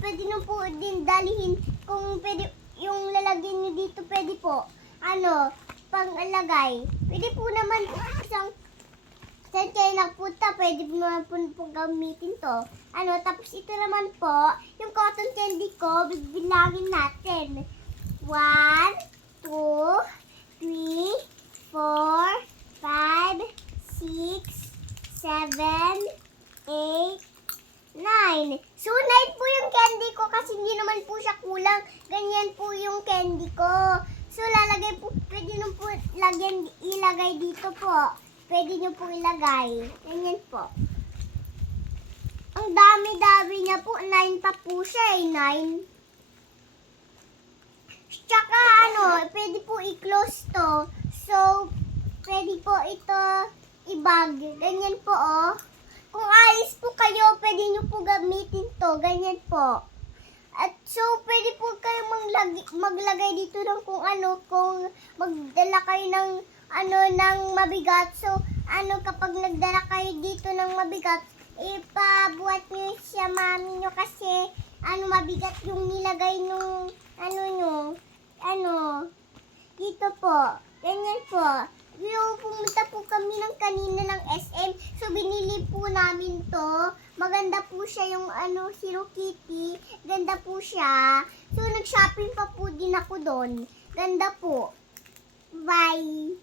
pwede nyo po din dalihin kung pwede yung lalagyan nyo dito, pwede po. Pangalagay. Pwede po naman po isang saan kayo nagpunta, pwede naman po gamitin to. Tapos ito naman po, yung cotton candy ko, bibilangin natin. 1, 2, 3, 4, 5, 6, 7, 8, 9. So, 9 po yung candy ko kasi hindi naman po siya kulang. Ganyan po yung candy ko. So, lalagay po, pwede nyo po ilagay dito po. Pwede nyo po ilagay. Ganyan po. Ang dami-dami niya po. 9 pa po siya 9. Tsaka pwede po i-close to. So, pwede po ito i-bag. Ganyan po Kung alis po kayo, pwede nyo po gamitin to. Ganyan po. At so, pwede po kayo maglagay dito ng kung magdala kayo ng ng mabigat. So, kapag nagdala kayo dito ng mabigat, ipabuhat nyo siya mami nyo kasi, mabigat yung nilagay nung, dito po. Ganyan po. Pumunta po kami ng kanina ng SM. So, binili po namin to. Maganda po siya yung Hello Kitty. Ganda po siya. So, nag-shopping pa po din ako doon. Ganda po. Bye!